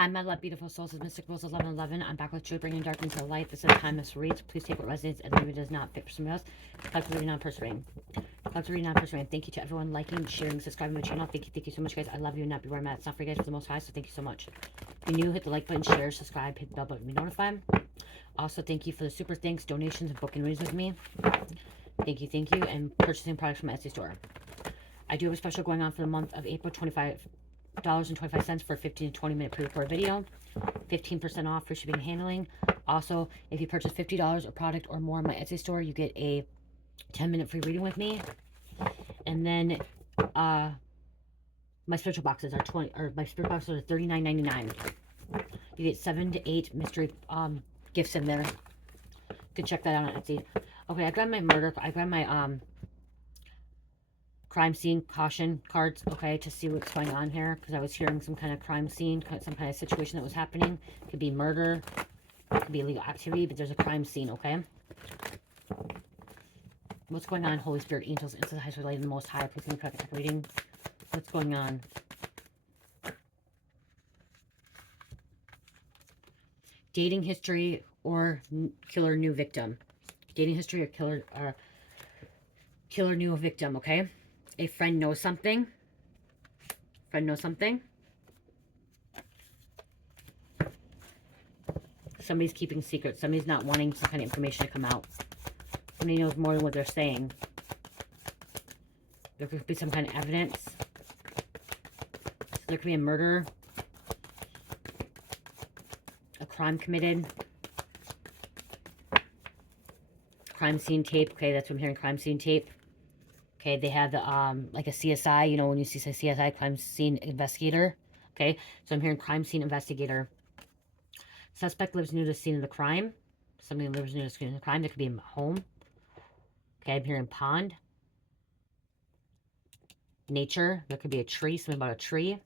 Hi, my love, beautiful souls. It's Mystic Rose 1111. I'm back with Joy, bringing darkness to light. This is timeless reads. Please take what resonates and maybe does not fit for somebody else. Collectively non-personating. Collectively non-personating. Thank you to everyone liking, sharing, subscribing to my channel. Thank you so much, guys. I love you and not be where I'm at. It's not for you guys, for the most high, so thank you so much. If you're new, hit the like button, share, subscribe, hit the bell button to be notified. Also, thank you for the super thanks, donations, and booking reads with me. Thank you, and purchasing products from my Etsy store. I do have a special going on for the month of April, $25.25 for a 15 to 20 minute pre-recorded video. 15% off for shipping and handling. Also, if you purchase $50 of product or more in my Etsy store, you get a 10-minute free reading with me. And then my spiritual boxes are $39.99. You get 7 to 8 mystery gifts in there. You can check that out on Etsy. Okay, I grabbed my crime scene caution cards, okay, to see what's going on here, because I was hearing some kind of crime scene, some kind of situation that was happening. It could be murder, it could be illegal activity, but there's a crime scene, okay? What's going on, Holy Spirit, angels, into the highest related, the most high, please give me correct reading. What's going on? Dating history or killer new victim. Dating history or killer new victim, okay? A friend knows something. Friend knows something. Somebody's keeping secrets. Somebody's not wanting some kind of information to come out. Somebody knows more than what they're saying. There could be some kind of evidence. So there could be a murder. A crime committed. Crime scene tape. Okay, that's what I'm hearing. Crime scene tape. Okay, they have the, like a CSI, you know, when you see a CSI, crime scene investigator. Okay, so I'm hearing crime scene investigator. Suspect lives near the scene of the crime. Somebody lives near the scene of the crime. There could be a home. Okay, I'm hearing pond. Nature. There could be a tree, something about a tree.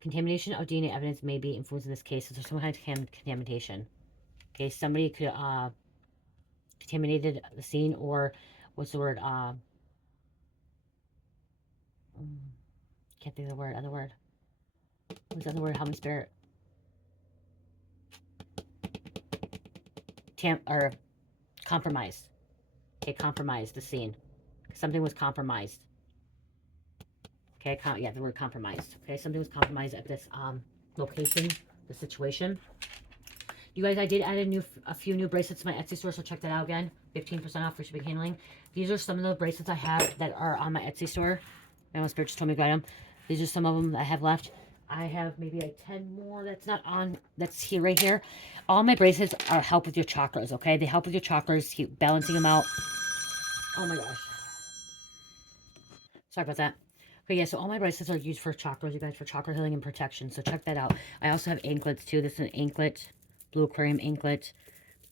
Contamination of DNA evidence may be influencing this case. So there's some kind of contamination. Okay, somebody could, contaminated the scene, or, what's the word, can't think of the word, other word. What's the other word? Help me, Spirit. Or compromise. Okay, compromise the scene. Something was compromised. Okay, yeah, the word compromised. Okay, something was compromised at this location, the situation. You guys, I did add a few new bracelets to my Etsy store, so check that out again. 15% off for shipping handling. These are some of the bracelets I have that are on my Etsy store. My Spirit just told me to buy them. These are some of them that I have left. I have maybe like 10 more that's not on, that's here, right here. All my bracelets are help with your chakras, okay? They help with your chakras, keep balancing them out. Oh my gosh. Sorry about that. Okay, yeah, so all my bracelets are used for chakras, you guys, for chakra healing and protection. So check that out. I also have anklets too. This is an anklet, blue aquarium anklet,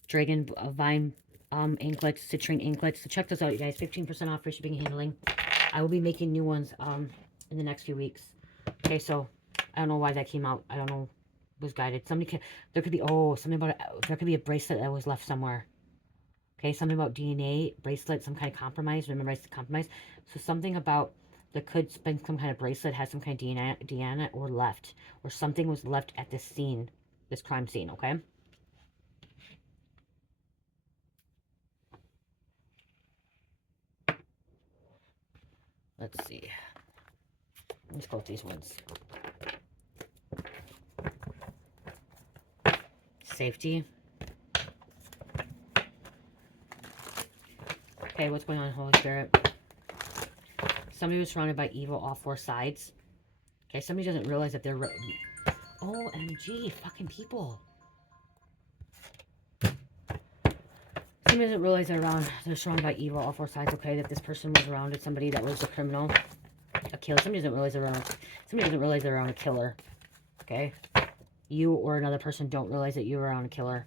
dragon vine anklets, citrine anklets. So check those out, you guys. 15% off for shipping and handling. I will be making new ones in the next few weeks. Okay, so I don't know why that came out. I don't know. It was guided. There could be, something about there could be a bracelet that was left somewhere. Okay, something about DNA, bracelet, some kind of compromise. Remember, I said compromise. So something about, there could been some kind of bracelet, has some kind of DNA or left. Or something was left at this scene, this crime scene, okay? Let's see. Let's go with these ones. Safety. Okay, what's going on, Holy Spirit? Somebody was surrounded by evil all four sides. Okay, somebody doesn't realize that they're... OMG, fucking people. Somebody doesn't realize they're surrounded by evil all four sides, okay? That this person was around somebody that was a criminal, a killer. Somebody doesn't realize they're around a killer, okay? You or another person don't realize that you're around a killer.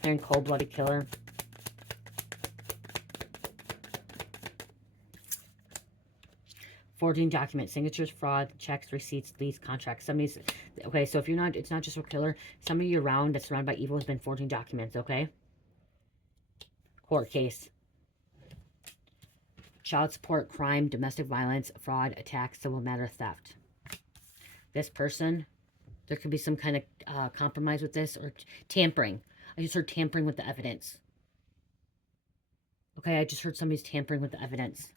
They're in cold-blooded killer. Forging documents, signatures, fraud, checks, receipts, lease, contracts. Okay, so if you're not, it's not just a killer. Somebody you're around that's surrounded by evil has been forging documents, okay? Court case. child support, crime, domestic violence, fraud, attack, civil matter, theft. This person, there could be some kind of compromise with this, or tampering. I just heard tampering with the evidence. Okay, I just heard somebody's tampering with the evidence.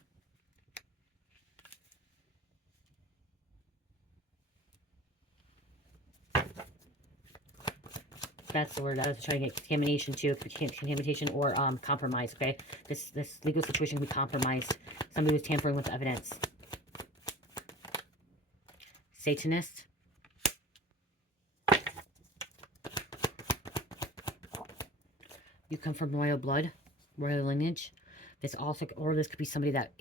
That's the word I was trying to get. Contamination too. Contamination or compromise. Okay, this legal situation can be compromised. Somebody was tampering with the evidence. Satanist. You come from royal blood, royal lineage. This also, or this could be somebody that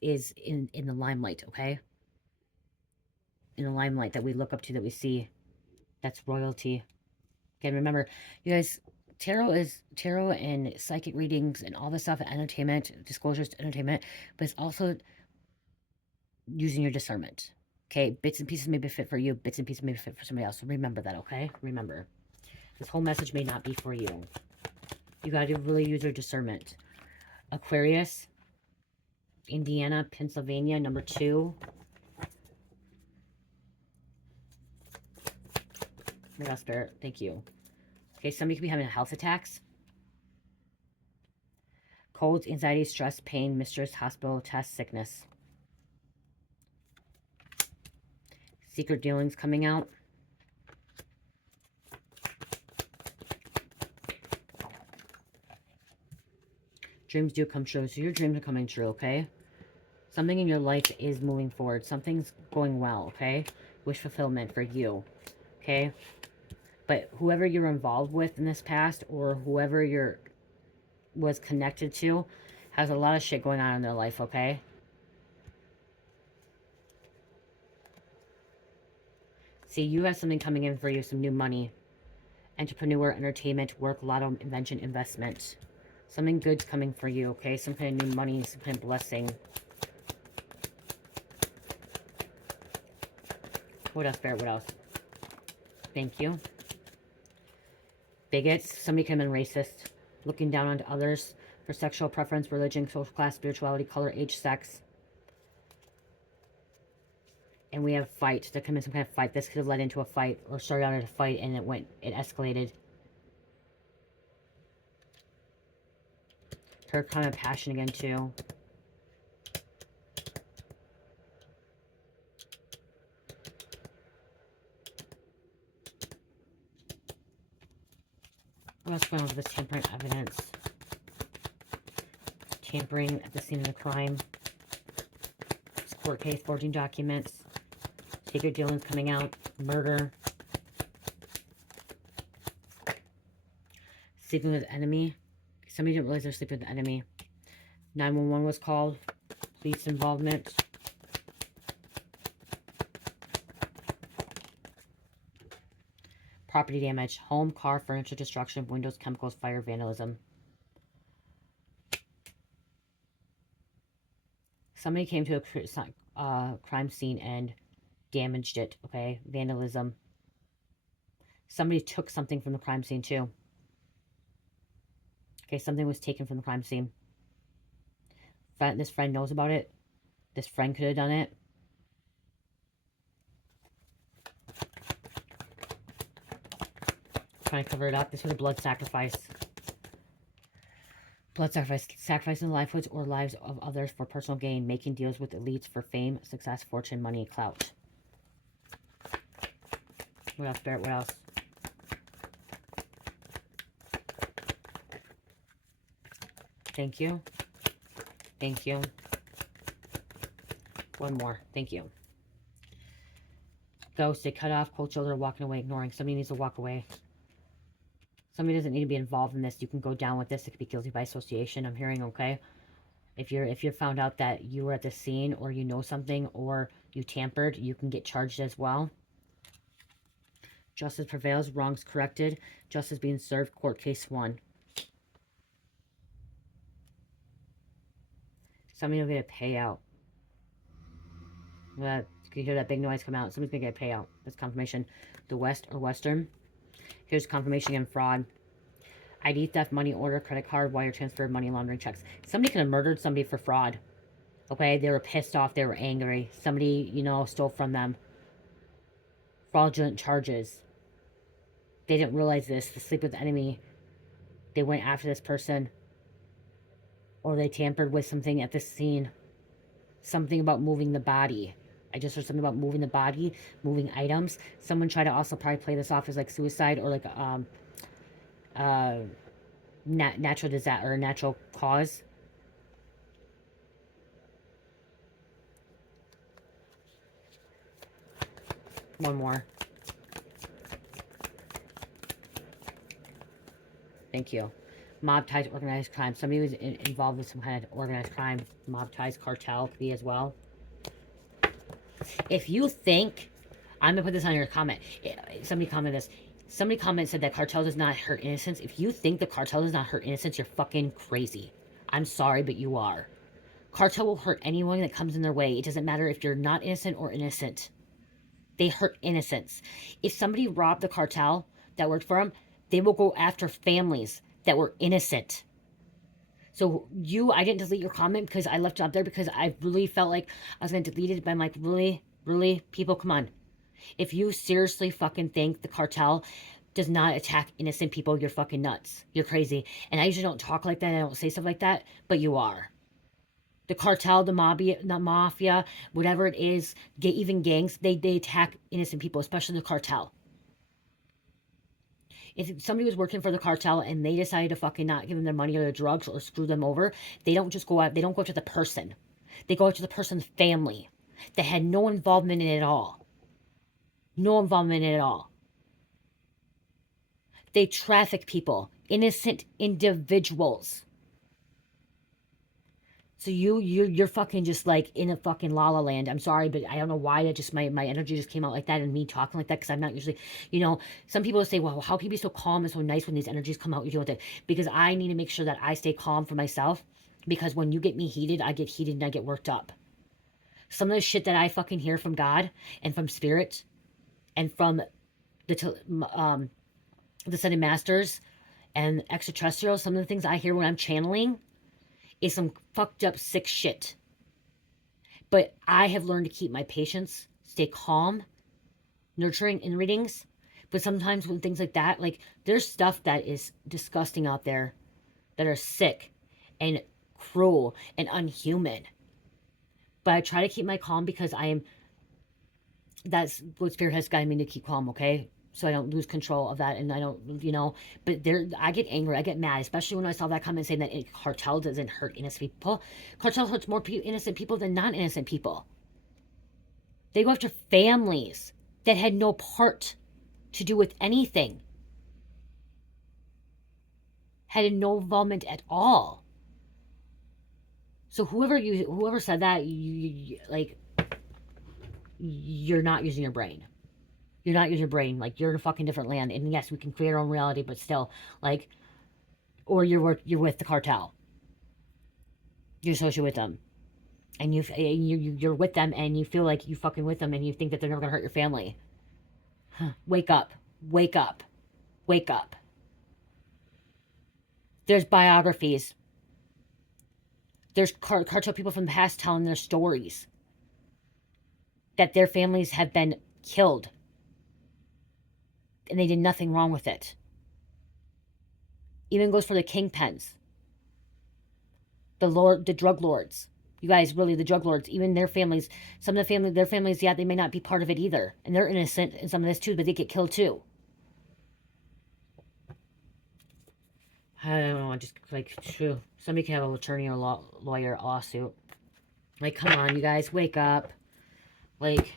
is in the limelight. Okay, in the limelight that we look up to, that we see. That's royalty. Again, remember, you guys, tarot and psychic readings and all this stuff, entertainment, disclosures to entertainment, but it's also using your discernment. Okay, bits and pieces may be fit for you, bits and pieces may be fit for somebody else. So remember that, okay? Remember, this whole message may not be for you. You got to really use your discernment. Aquarius, Indiana, Pennsylvania, number 2. My Spirit, thank you. Okay, somebody could be having health attacks. Colds, anxiety, stress, pain, mistress, hospital, test, sickness. Secret dealings coming out. Dreams do come true. So your dreams are coming true, okay? Something in your life is moving forward. Something's going well, okay? Wish fulfillment for you, okay? But whoever you're involved with in this past, or whoever was connected to, has a lot of shit going on in their life, okay? See, you have something coming in for you, some new money. Entrepreneur, entertainment, work, lotto, invention, investment. Something good's coming for you, okay? Some kind of new money, some kind of blessing. What else, Spirit? What else? Thank you. Bigots. Somebody could have been racist. Looking down on others for sexual preference, religion, social class, spirituality, color, age, sex. And we have fight. There could have been some kind of fight. This could have led into a fight, or started out at a fight, and it escalated. Her kind of passion again, too. What else going on with this tampering evidence? Tampering at the scene of the crime. This court case, forging documents. Secret dealings coming out. Murder. Sleeping with the enemy. Somebody didn't realize they're sleeping with the enemy. 911 was called. Police involvement. Property damage. Home, car, furniture destruction, windows, chemicals, fire, vandalism. Somebody came to a crime scene and damaged it, okay? Vandalism. Somebody took something from the crime scene, too. Okay, something was taken from the crime scene. This friend knows about it. This friend could have done it. Trying to cover it up. This was a blood sacrifice. Blood sacrifice. Sacrificing livelihoods or lives of others for personal gain. Making deals with elites for fame, success, fortune, money, clout. What else, Spirit? What else? Thank you. Thank you. One more. Thank you. Ghosted, cut off, cold shoulder, walking away, ignoring. Somebody needs to walk away. Somebody doesn't need to be involved in this. You can go down with this. It could be guilty by association. I'm hearing, okay? If you're found out that you were at the scene, or you know something, or you tampered, you can get charged as well. Justice prevails. Wrongs corrected. Justice being served. Court case won. Somebody will get a payout. You can hear that big noise come out. Somebody's going to get a payout. That's confirmation. The West or Western. Here's confirmation again. Fraud. ID theft, money order, credit card, wire transfer, money laundering checks. Somebody could have murdered somebody for fraud. Okay, they were pissed off, they were angry. Somebody, you know, stole from them. Fraudulent charges. They didn't realize this. To sleep with the enemy. They went after this person. Or they tampered with something at the scene. Something about moving the body. I just heard something about moving the body, moving items. Someone tried to also probably play this off as like suicide or like natural disaster or natural cause. One more. Thank you. Mob ties, organized crime. Somebody was involved with some kind of organized crime. Mob ties, cartel could be as well. If you think, I'm going to put this on your comment. Somebody commented this. Somebody commented said that cartel does not hurt innocence. If you think the cartel does not hurt innocence, you're fucking crazy. I'm sorry, but you are. Cartel will hurt anyone that comes in their way. It doesn't matter if you're not innocent or innocent. They hurt innocence. If somebody robbed the cartel that worked for them, they will go after families that were innocent. So I didn't delete your comment because I left it up there because I really felt like I was going to delete it. But I'm like, really? Really? People, come on. If you seriously fucking think the cartel does not attack innocent people, you're fucking nuts. You're crazy. And I usually don't talk like that. I don't say stuff like that. But you are. The cartel, the mafia, whatever it is, even gangs, they attack innocent people, especially the cartel. If somebody was working for the cartel and they decided to fucking not give them their money or their drugs or screw them over, they don't just go out, they don't go after the person. They go after the person's family that had no involvement in it at all. No involvement in it at all. They traffic people, innocent individuals. So you're fucking just like in a fucking la la land. I'm sorry, but I don't know why that just my energy just came out like that and me talking like that because I'm not usually, you know, some people say, well, how can you be so calm and so nice when these energies come out? You deal with it because I need to make sure that I stay calm for myself because when you get me heated, I get heated and I get worked up. Some of the shit that I fucking hear from God and from spirit and from the Ascended Masters and extraterrestrials, some of the things I hear when I'm channeling is some fucked up sick shit. But I have learned to keep my patience, stay calm, nurturing in readings. But sometimes when things like that, like there's stuff that is disgusting out there that are sick and cruel and unhuman. But I try to keep my calm because that's what Spirit has guided me to keep calm, okay? So I don't lose control of that and I don't, you know, but I get angry, I get mad, especially when I saw that comment saying that cartel doesn't hurt innocent people. Cartel hurts more innocent people than non-innocent people. They go after families that had no part to do with anything. Had no involvement at all. So whoever said that, you're not using your brain. You're not using your brain. Like, you're in a fucking different land. And yes, we can create our own reality, but still, like, or you're with the cartel. You're associated with them. And you're with them and you feel like you fucking with them and you think that they're never going to hurt your family. Huh. Wake up. Wake up. Wake up. There's biographies. There's cartel people from the past telling their stories. That their families have been killed. And they did nothing wrong with it. Even goes for the kingpins. The drug lords. You guys, really, the drug lords, even their families, their families, yeah, they may not be part of it either. And they're innocent in some of this too, but they get killed too. I don't know, just like, true. Somebody can have an attorney or lawyer lawsuit. Like, come on, you guys, wake up. Like,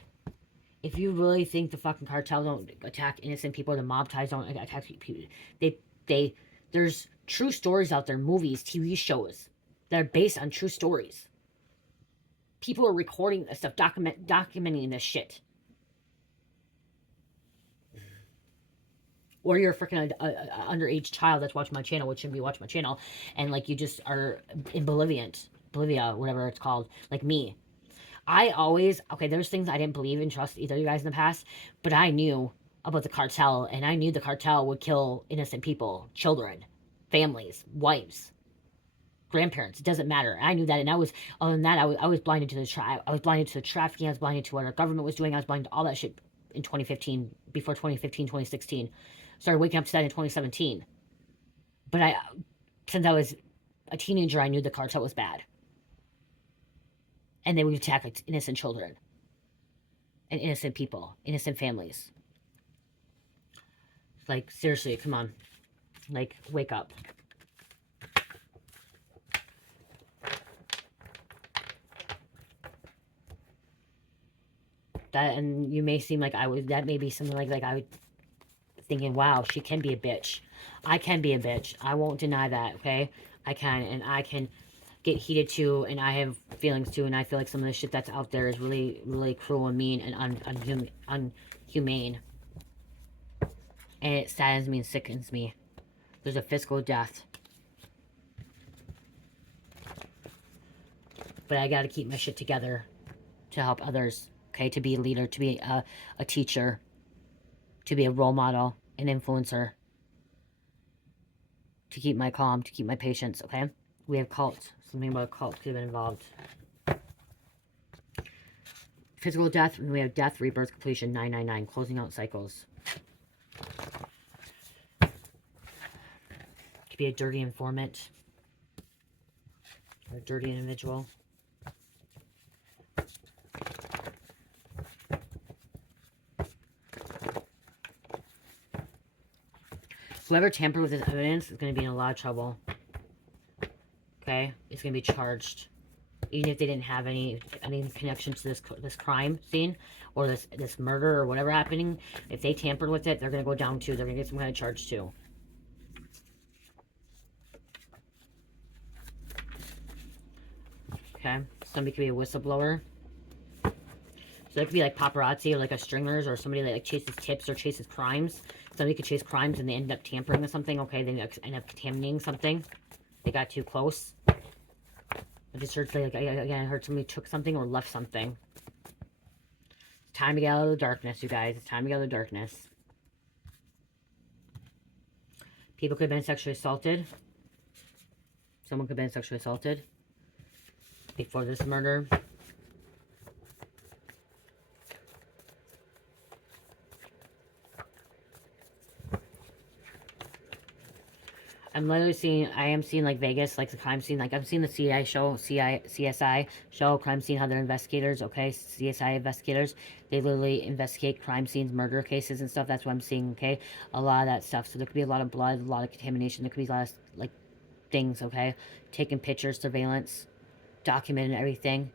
if you really think the fucking cartel don't attack innocent people, the mob ties don't attack people, there's true stories out there, movies, TV shows that are based on true stories. People are recording this stuff, documenting this shit. Or you're a freaking underage child that's watching my channel, which shouldn't be watching my channel, and like you just are in Bolivia, whatever it's called, like me. There's things I didn't believe and trust either of you guys in the past, but I knew about the cartel, and I knew the cartel would kill innocent people, children. families, wives, grandparents. It doesn't matter. I knew that, and I was, other than that, I was blinded to I was blinded to the trafficking. I was blinded to what our government was doing. I was blinded to all that shit in 2015, before 2015, 2016. Started waking up to that in 2017. But since I was a teenager, I knew the cartel was bad, and they would attack like innocent children and innocent people, innocent families. Like, seriously, come on, like, wake up. That, and you may seem like that may be something like I was thinking, wow, she can be a bitch. I can be a bitch. I won't deny that, okay? I can, and I can get heated too, and I have feelings too, and I feel like some of the shit that's out there is really, really cruel and mean and unhumane. And it saddens me and sickens me. There's a physical death. But I gotta keep my shit together to help others. Okay, to be a leader, to be a teacher, to be a role model, an influencer, to keep my calm, to keep my patience, okay? We have cults. Something about a cult could have been involved. Physical death, and we have death, rebirth, completion, 999, closing out cycles. Could be a dirty informant, or a dirty individual. Whoever tampered with this evidence is going to be in a lot of trouble. Okay? It's going to be charged. Even if they didn't have any connection to this crime scene, or this murder, or whatever happening, if they tampered with it, they're going to go down too. They're going to get some kind of charge too. Okay? Somebody could be a whistleblower. So that could be like paparazzi, or like a stringers, or somebody that like chases tips or chases crimes. Somebody could chase crimes and they end up tampering with something. Okay, they end up contaminating something. They got too close. I just heard, like, again, I heard somebody took something or left something. It's time to get out of the darkness, you guys. It's time to get out of the darkness. People could have been sexually assaulted. Someone could have been sexually assaulted before this murder. I'm literally seeing, I am seeing like Vegas, like the crime scene, like I'm seeing the CSI show, crime scene, how they're investigators, okay, CSI investigators, they literally investigate crime scenes, murder cases and stuff, that's what I'm seeing, okay, a lot of that stuff, so there could be a lot of blood, a lot of contamination, there could be a lot of, like, things, okay, taking pictures, surveillance, documenting everything,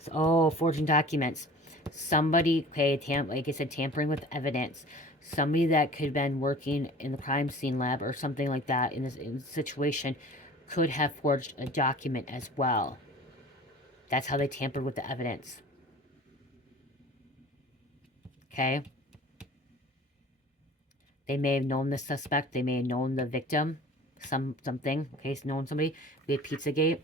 so, oh, forging documents, somebody, okay, like I said, tampering with evidence, somebody that could have been working in the crime scene lab or something like that in this situation could have forged a document as well. That's how they tampered with the evidence. Okay? They may have known the suspect. They may have known the victim. Something. Okay, so known somebody. We had Pizzagate.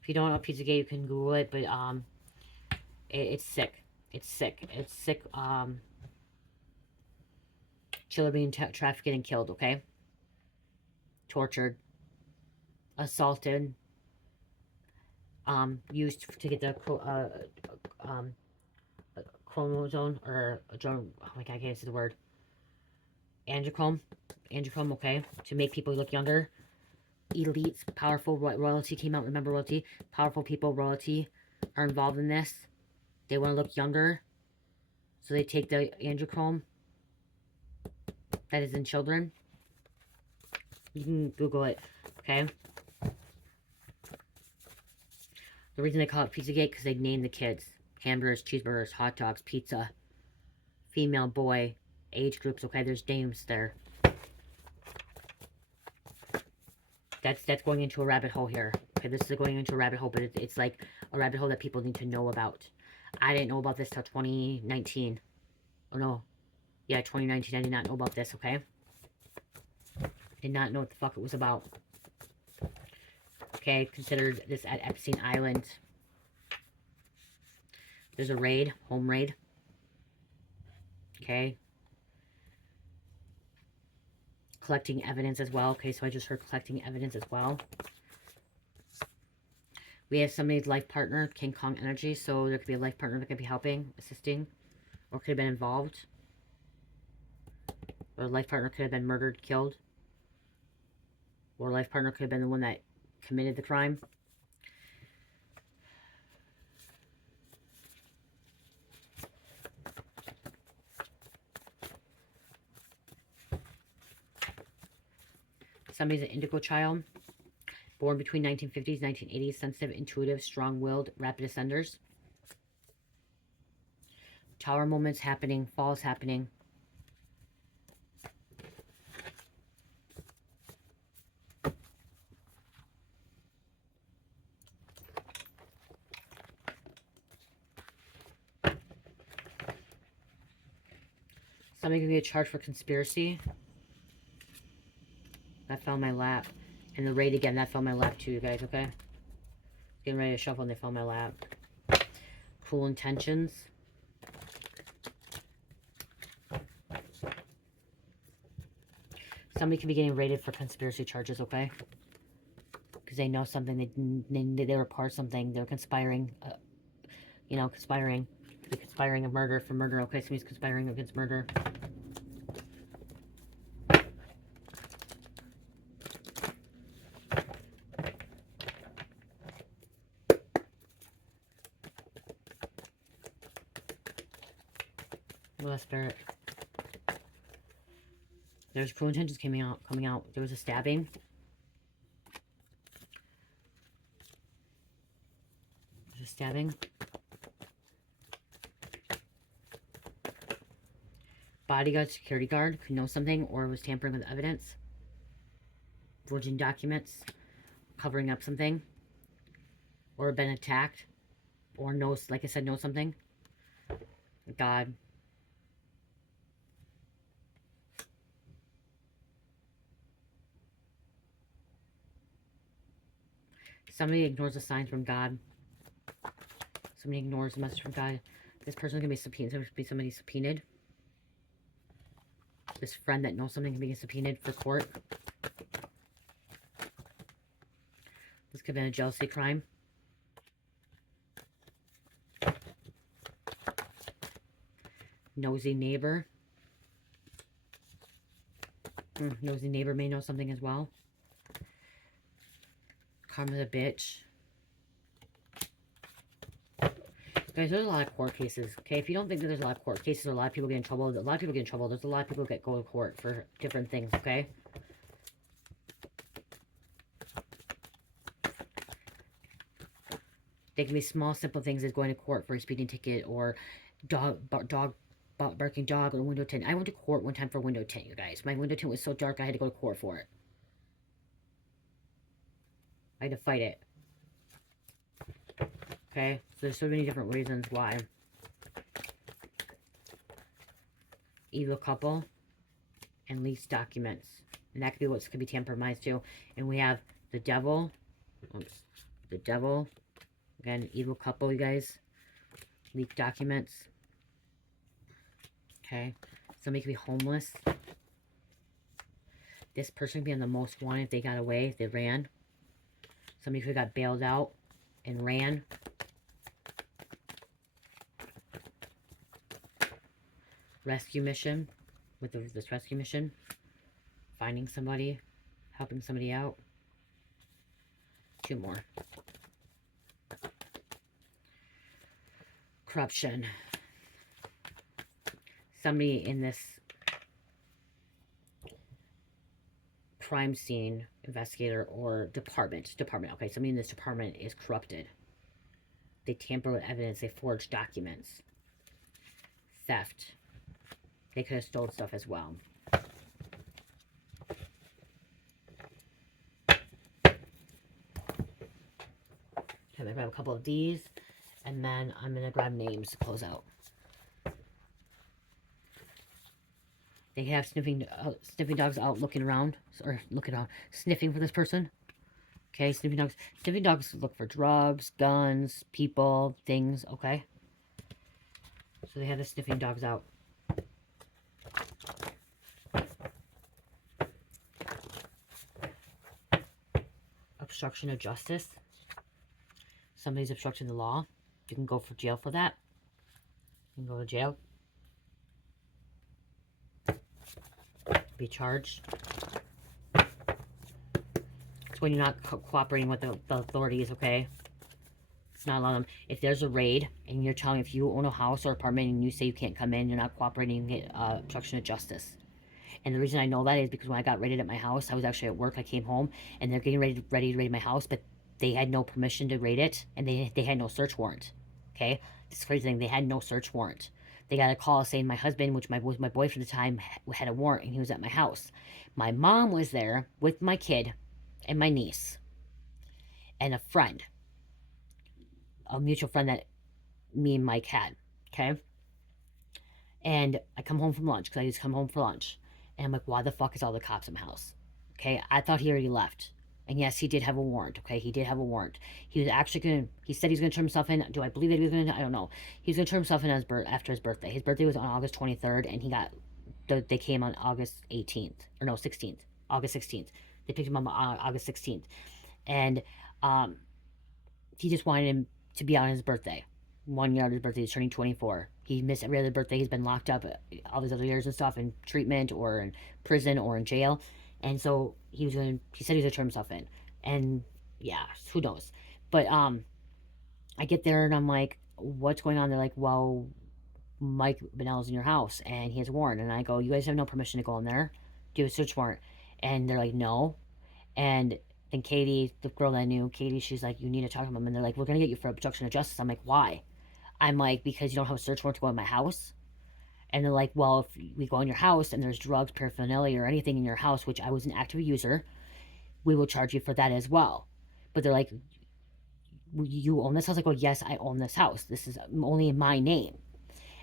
If you don't know Pizzagate, you can Google it, but it's sick. It's sick. It's sick. Children being trafficked and killed, okay? Tortured. Assaulted. Used to get the chromosome, or oh my god, I can't say the word. Androchrome, okay? To make people look younger. Elites, powerful royalty came out. Remember royalty? Powerful people, royalty are involved in this. They want to look younger, so they take the androchrome that is in children. You can Google it, okay? The reason they call it Pizzagate because they name the kids. Hamburgers, cheeseburgers, hot dogs, pizza, female, boy, age groups, okay? There's names there. That's going into a rabbit hole here. Okay, this is going into a rabbit hole, but it's like a rabbit hole that people need to know about. I didn't know about this till 2019. Oh, no. Yeah, 2019. I did not know about this, okay? Did not know what the fuck it was about. Okay, considered this at Epstein Island. There's a raid, home raid. Okay. Collecting evidence as well. Okay, so I just heard collecting evidence as well. We have somebody's life partner, King Kong energy. So there could be a life partner that could be helping, assisting, or could have been involved. Or a life partner could have been murdered, killed. Or a life partner could have been the one that committed the crime. Somebody's an indigo child. Born between 1950s, 1980s. Sensitive, intuitive, strong-willed, rapid ascenders. Tower moments happening. Falls happening. Somebody can get charged for conspiracy. That fell in my lap. And the raid again, that fell in my lap too, you guys, okay? Getting ready to shuffle and they fell in my lap. Cruel intentions. Somebody could be getting raided for conspiracy charges, okay? Because they know something, they were part of something, they're conspiring, you know, conspiring. They're conspiring a murder for murder, okay? Somebody's conspiring against murder. Well, spirit. There's cruel intentions coming out. There was a stabbing. There's a stabbing. Bodyguard, security guard could know something or was tampering with evidence. Forging documents. Covering up something. Or been attacked. Or knows, like I said, know something. God. Somebody ignores a sign from God. Somebody ignores a message from God. This person can be subpoenaed. There could be somebody subpoenaed. This friend that knows something can be subpoenaed for court. This could have been a jealousy crime. Nosy neighbor. Nosy neighbor may know something as well. Karma's a bitch. Guys, there's a lot of court cases. Okay, if you don't think that there's a lot of court cases, or a lot of people get in trouble, a lot of people get in trouble. There's a lot of people that go to court for different things, okay? They can be small, simple things as going to court for a speeding ticket or barking dog or window tint. I went to court one time for window tint, you guys. My window tint was so dark I had to go to court for it. I had to fight it. Okay, so there's so many different reasons why. Evil couple and leased documents. And that could be what could be tamperized too. And we have the devil. Oops. The devil. Again, evil couple, you guys. Leaked documents. Okay. Somebody could be homeless. This person could be on the most wanted if they got away, if they ran. Somebody could have got bailed out and ran. Rescue mission. With this rescue mission. Finding somebody. Helping somebody out. 2 more. Corruption. Somebody in this crime scene investigator or department. Okay, somebody in this department is corrupted. They tamper with evidence. They forge documents. Theft. They could have stolen stuff as well. Okay, I'm going to grab a couple of these. And then I'm going to grab names to close out. They have sniffing dogs out looking around. Or looking around. Sniffing for this person. Okay, sniffing dogs. Sniffing dogs look for drugs, guns, people, things. Okay. So they had the sniffing dogs out. Obstruction of justice. Somebody's obstructing the law. You can go for jail for that. You can go to jail. Be charged. It's when you're not cooperating with the authorities, okay? It's not allowing them. If there's a raid and you're telling, if you own a house or apartment and you say you can't come in, you're not cooperating, you get obstruction of justice. And the reason I know that is because when I got raided at my house, I was actually at work. I came home and they're getting ready to raid my house, but they had no permission to raid it and they had no search warrant. Okay, this is crazy thing. They had no search warrant. They got a call saying my husband, which was my boyfriend at the time, had a warrant and he was at my house. My mom was there with my kid and my niece and a friend, a mutual friend that me and Mike had. Okay, and I come home from lunch because I used to come home for lunch. And I'm like, why the fuck is all the cops in my house? Okay, I thought he already left. And yes, he did have a warrant. Okay, he did have a warrant. He was actually going to, he said he's going to turn himself in. Do I believe that he was going to? I don't know. He was going to turn himself in after his birthday. His birthday was on August 23rd, and he got, they came on August 18th. Or no, 16th. August 16th. They picked him up on August 16th. And he just wanted him to be on his birthday. 1 year out of his birthday, he's turning 24. He missed every other birthday. He's been locked up all these other years and stuff in treatment or in prison or in jail. And so he said he was going to turn himself in. And yeah, who knows? But I get there and I'm like, what's going on? They're like, well, Mike Benell's in your house and he has a warrant. And I go, you guys have no permission to go in there. Do a search warrant. And they're like, no. And then Katie, the girl that I knew, Katie, she's like, you need to talk to him. And they're like, we're going to get you for obstruction of justice. I'm like, why? I'm like, because you don't have a search warrant to go in my house. And they're like, well, if we go in your house and there's drugs, paraphernalia, or anything in your house, which I was an active user, we will charge you for that as well. But they're like, you own this house? I go, yes, I own this house. This is only in my name.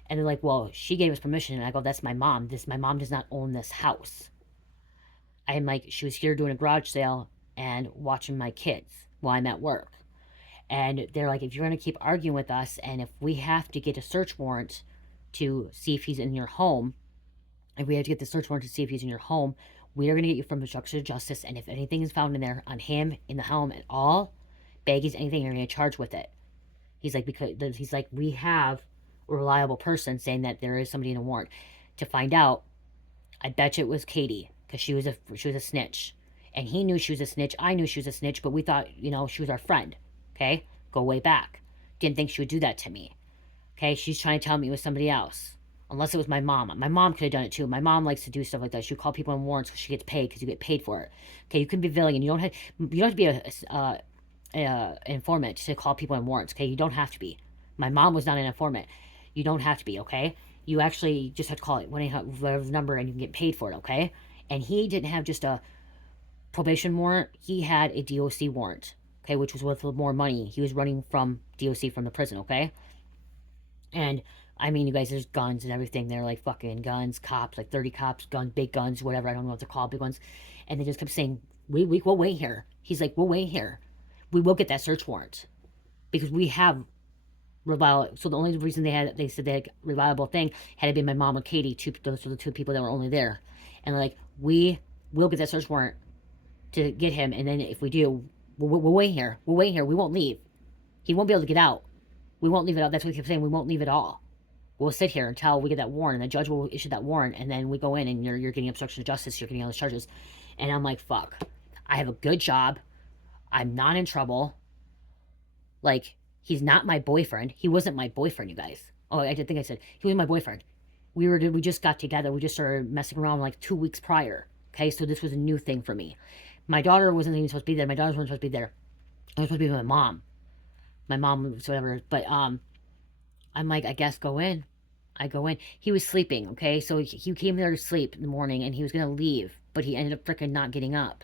And they're like, well, she gave us permission. And I go, that's my mom. My mom does not own this house. I'm like, she was here doing a garage sale and watching my kids while I'm at work. And they're like, if you're going to keep arguing with us, and if we have to get a search warrant to see if he's in your home, if we have to get the search warrant to see if he's in your home, we are going to get you from obstruction of justice. And if anything is found in there on him, in the home at all, baggies, anything, you're going to charge with it. He's like, because he's like, we have a reliable person saying that there is somebody in a warrant. To find out, I bet you it was Katie, because she was a snitch. And he knew she was a snitch. I knew she was a snitch, but we thought, she was our friend. Okay, go way back. Didn't think she would do that to me. Okay, she's trying to tell me it was somebody else. Unless it was my mom. My mom could have done it too. My mom likes to do stuff like that. She'll call people on warrants because she gets paid, because you get paid for it. Okay, you can be villain. You don't have to be an informant to call people on warrants. Okay, you don't have to be. My mom was not an informant. You don't have to be. Okay, you actually just have to call it 1-800 number and you can get paid for it. Okay, and he didn't have just a probation warrant. He had a DOC warrant. Okay, which was worth more money. He was running from DOC from the prison, okay? And, I mean, you guys, there's guns and everything. They're like fucking guns, cops, like 30 cops, guns, big guns, whatever. I don't know what they're called, big ones. And they just kept saying, we'll wait here. He's like, we'll wait here. We will get that search warrant. Because we have reliable. So the only reason they said they had reliable thing had to be my mom and Katie. Those were the two people that were only there. And they're like, we will get that search warrant to get him. And then if we do, we'll wait here. We'll wait here. We won't leave. He won't be able to get out. We won't leave it out. That's what he kept saying. We won't leave at all. We'll sit here until we get that warrant, and the judge will issue that warrant, and then we go in, and you're getting obstruction of justice. You're getting all those charges. And I'm like, fuck. I have a good job. I'm not in trouble. Like, he's not my boyfriend. He wasn't my boyfriend, you guys. Oh, I think I said he was my boyfriend. We just got together. We just started messing around like 2 weeks prior. Okay, so this was a new thing for me. My daughter wasn't even supposed to be there. My daughters weren't supposed to be there. I was supposed to be with my mom. My mom was whatever. But I'm like, I guess go in. I go in. He was sleeping, okay? So he came there to sleep in the morning, and he was going to leave. But he ended up freaking not getting up.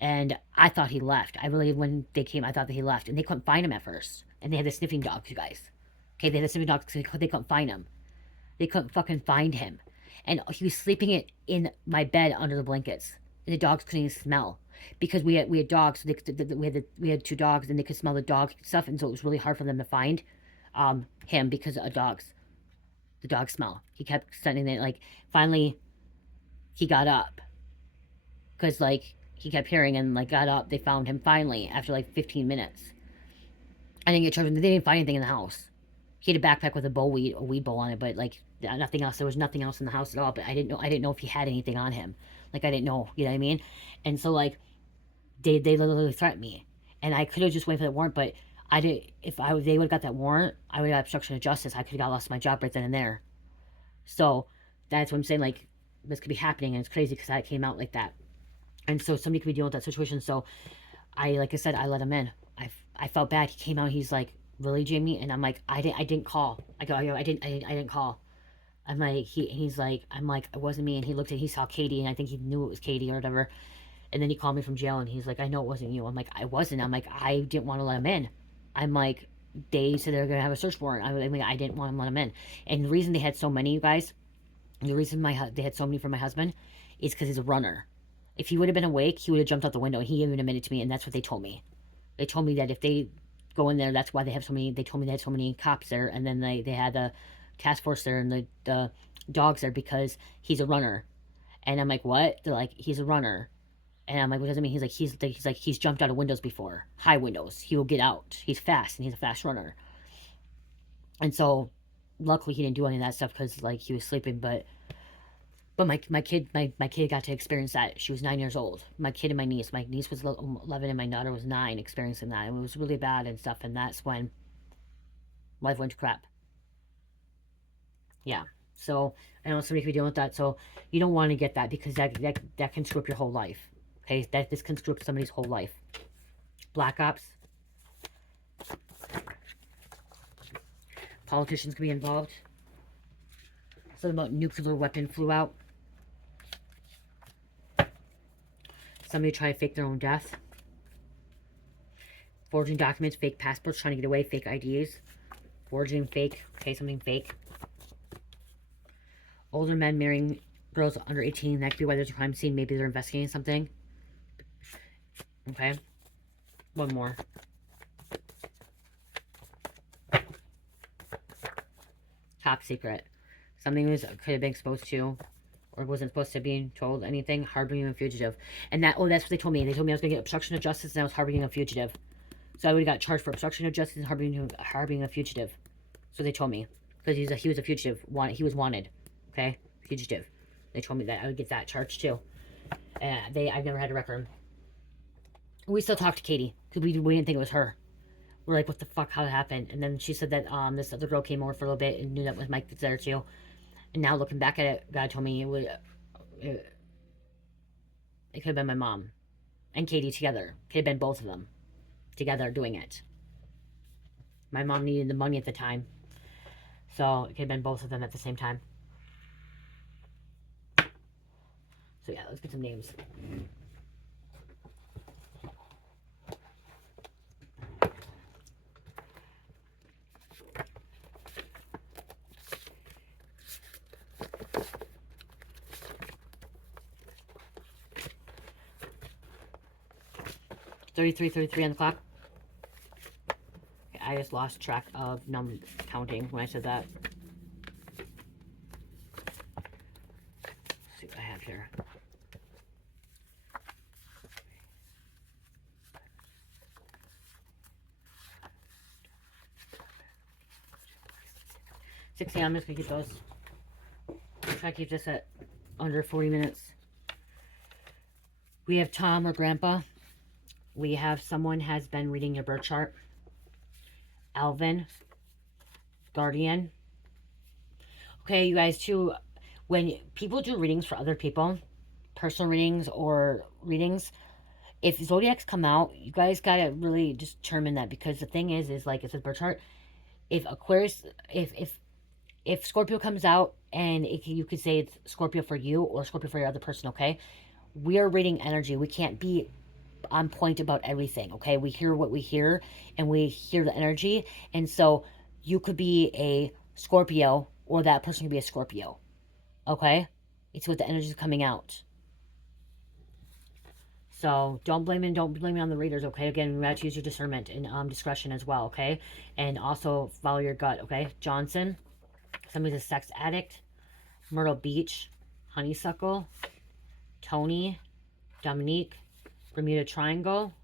And I thought he left. I really, when they came, I thought that he left. And they couldn't find him at first. And they had the sniffing dogs, you guys. Okay, they had the sniffing dogs because they couldn't find him. They couldn't fucking find him. And he was sleeping in my bed under the blankets. And the dogs couldn't even smell, because we had dogs. So we had 2 dogs, and they could smell the dog stuff, and so it was really hard for them to find him because of dogs. the dog smell. He kept sending it, like, finally, he got up. Because, like, he kept hearing and, like, got up. They found him finally after, like, 15 minutes. I didn't get charged. They didn't find anything in the house. He had a backpack with a weed bowl on it, but, like, nothing else. There was nothing else in the house at all, but I didn't know if he had anything on him. Like, I didn't know, you know what I mean? And so, like, they literally threatened me. And I could have just waited for that warrant, but I did. If they would have got that warrant, I would have got obstruction of justice. I could have lost my job right then and there. So that's what I'm saying. Like, this could be happening, and it's crazy because I came out like that. And so somebody could be dealing with that situation. So like I said, I let him in. I felt bad. He came out. He's like, "Really, Jamie?" And I'm like, "I didn't call." I go, I didn't call." I'm like, he's like, I'm like, "It wasn't me." And he looked at, he saw Katie, and I think he knew it was Katie or whatever. And then he called me from jail, and he's like, "I know it wasn't you." I'm like, "I wasn't." I'm like, "I didn't want to let him in." I'm like, they said they were gonna have a search warrant. I mean, I didn't want to let him in. And the reason they had so many, you guys, and the reason they had so many for my husband, is because he's a runner. If he would have been awake, he would have jumped out the window. He even admitted to me, and that's what they told me. They told me that if they go in there, that's why they have so many. They told me they had so many cops there, and then they had the task force there and the dogs there because he's a runner. And I'm like, "What?" They're like, "He's a runner." And I'm like, "What does it mean?" He's jumped out of windows before, high windows. He will get out. He's fast, and he's a fast runner. And so, luckily, he didn't do any of that stuff because, like, he was sleeping. But my kid got to experience that. She was 9 years old. My kid and my niece. My niece was 11 and my daughter was 9, experiencing that. And it was really bad and stuff. And that's when life went to crap. Yeah. So I know somebody could be dealing with that. So you don't want to get that because that can screw up your whole life. Okay, this can screw up somebody's whole life. Black ops. Politicians can be involved. Something about nuclear weapon flew out. Somebody try to fake their own death. Forging documents, fake passports, trying to get away, fake IDs. Forging fake, okay, something fake. Older men marrying girls under 18. That could be why there's a crime scene. Maybe they're investigating something. Okay. One more. Top secret. Something could have been exposed to or wasn't supposed to be told anything. Harboring a fugitive. And that's what they told me. They told me I was going to get obstruction of justice and I was harboring a fugitive. So I would have got charged for obstruction of justice and harboring a fugitive. So they told me. Because he was a fugitive. He was wanted. Okay? Fugitive. They told me that I would get that charge too. I've never had to record him. We still talk to Katie. Because we didn't think it was her. We're like, what the fuck? How it happened? And then she said that this other girl came over for a little bit and knew that was Mike was there too. And now looking back at it, God told me it could have been my mom and Katie together. Could have been both of them together doing it. My mom needed the money at the time. So it could have been both of them at the same time. So yeah, let's get some names. $33:33 on the clock. Okay, I just lost track of counting when I said that. Let's see what I have here. $16. I'm just gonna keep those. Try to keep this at under 40 minutes. We have Tom or Grandpa. We have someone has been reading your birth chart. Alvin. Guardian. Okay, you guys, too, when people do readings for other people, personal readings or readings, if zodiacs come out, you guys gotta really just determine that, because the thing is like it's a birth chart. If Aquarius, if Scorpio comes out, and you could say it's Scorpio for you or Scorpio for your other person, okay? We are reading energy. We can't be on point about everything, okay? We hear what we hear, and we hear the energy, and so you could be a Scorpio, or that person could be a Scorpio, okay? It's what the energy is coming out. So don't blame it on the readers, okay? Again, we have to use your discernment and discretion as well, okay? And also follow your gut, okay? Johnson. Somebody's a sex addict. Myrtle Beach, Honeysuckle, Tony, Dominique, Bermuda Triangle.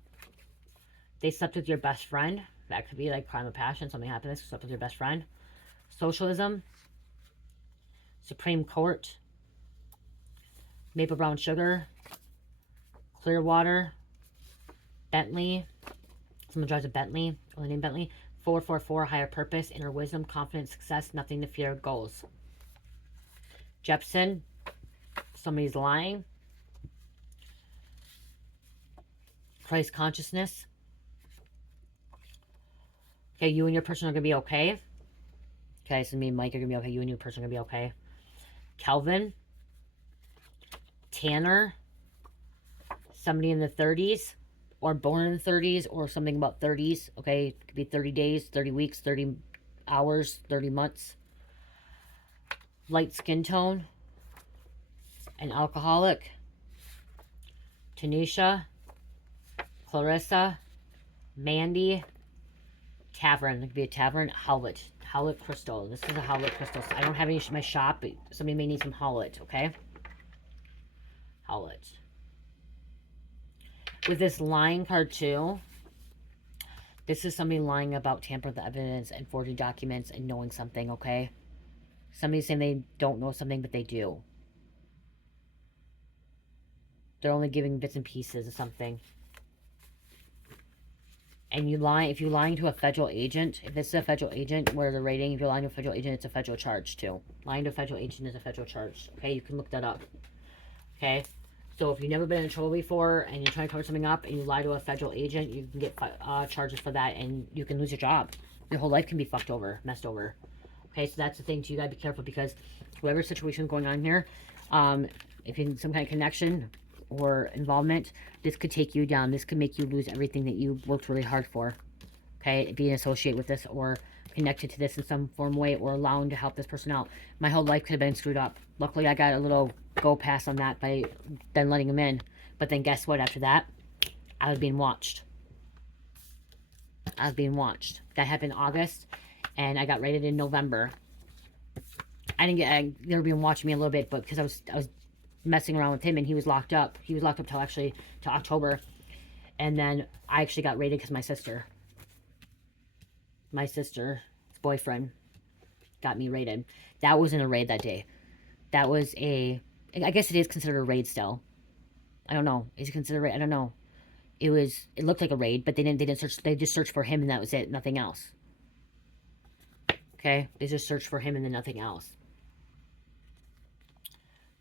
They slept with your best friend. That could be like crime of passion. Something happened. They slept with your best friend. Socialism, Supreme Court, Maple Brown Sugar, Clearwater, Bentley. Someone drives a Bentley, or the name Bentley. 444, Higher Purpose, Inner Wisdom, Confidence, Success, Nothing to Fear, Goals. Jepson, somebody's lying. Christ Consciousness. Okay, you and your person are going to be okay. Okay, so me and Mike are going to be okay. You and your person are going to be okay. Kelvin. Tanner. Somebody in the 30s. Or born in the 30s. Or something about 30s. Okay, it could be 30 days, 30 weeks, 30 hours, 30 months. Light skin tone. An alcoholic. Tanisha. Clarissa. Mandy. Tavern. It could be a tavern. Howlett. Howlett crystal. This is a Howlett crystal. I don't have any in my shop, but somebody may need some Howlett, okay? Howlett. With this lying card too, this is somebody lying about tampering the evidence and forging documents and knowing something, okay? Somebody's saying they don't know something, but they do. They're only giving bits and pieces of something. And you lie, if you're lying to a federal agent, if this is a federal agent where they're raiding, if you're lying to a federal agent, it's a federal charge too. Lying to a federal agent is a federal charge. Okay, you can look that up. Okay, so if you've never been in trouble before and you're trying to cover something up and you lie to a federal agent, you can get charges for that and you can lose your job. Your whole life can be fucked over, messed over. Okay, so that's the thing too. You gotta be careful because whatever situation is going on here, if you're in some kind of connection or involvement, this could take you down. This could make you lose everything that you worked really hard for. Okay, being associated with this or connected to this in some form way or allowing to help this person out. My whole life could have been screwed up. Luckily, I got a little go pass on that by then letting him in. But then guess what? After that, I was being watched. I was being watched. That happened in August, and I got raided in November. They were being watching me a little bit, but because I was messing around with him and he was locked up. He was locked up till October. And then I actually got raided because my sister's boyfriend got me raided. That wasn't a raid that day. That was I guess it is considered a raid still. I don't know. Is it considered a raid? I don't know. It looked like a raid, but they didn't search. They just searched for him and that was it. Nothing else. Okay? They just searched for him and then nothing else.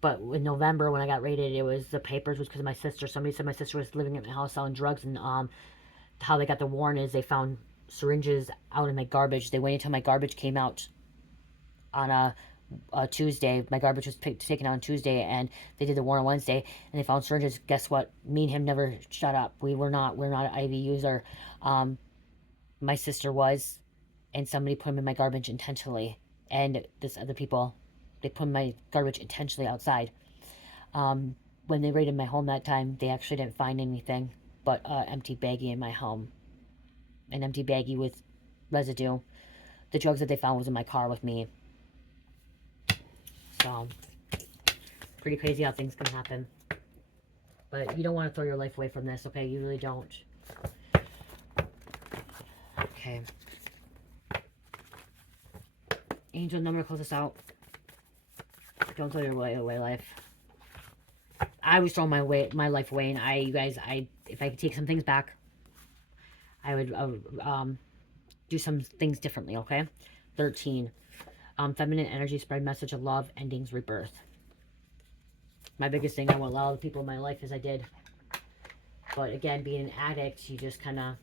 But in November, when I got raided, it was the papers was because of my sister. Somebody said my sister was living at my house selling drugs, and how they got the warrant is they found syringes out in my garbage. They waited until my garbage came out on a Tuesday. My garbage was taken out on Tuesday, and they did the warrant on Wednesday, and they found syringes. Guess what? Me and him never shut up. We're not an IV user. My sister was, and somebody put them in my garbage intentionally, and this other people. They put my garbage intentionally outside. When they raided my home that time, they actually didn't find anything but an empty baggie in my home. An empty baggie with residue. The drugs that they found was in my car with me. So, pretty crazy how things can happen. But you don't want to throw your life away from this, okay? You really don't. Okay. Angel number, close us out. Don't throw your away life. I was throwing my life away, and you guys, if I could take some things back, I would do some things differently. Okay, 13. Feminine energy, spread message of love, endings, rebirth. My biggest thing I want to allow the people in my life is I did. But again, being an addict, you just kind of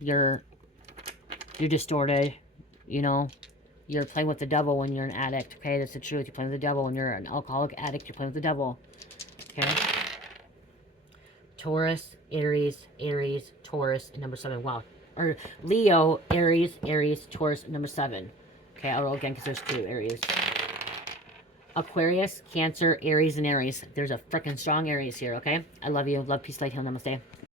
you're distorted, you know. You're playing with the devil when you're an addict, okay? That's the truth. You're playing with the devil. When you're an alcoholic addict, you're playing with the devil, okay? Taurus, Aries, Taurus, and number 7. Wow. Or Leo, Aries, Taurus, and number 7. Okay, I'll roll again because there's 2 Aries. Aquarius, Cancer, Aries, and Aries. There's a freaking strong Aries here, okay? I love you. Love, peace, light, heal, namaste.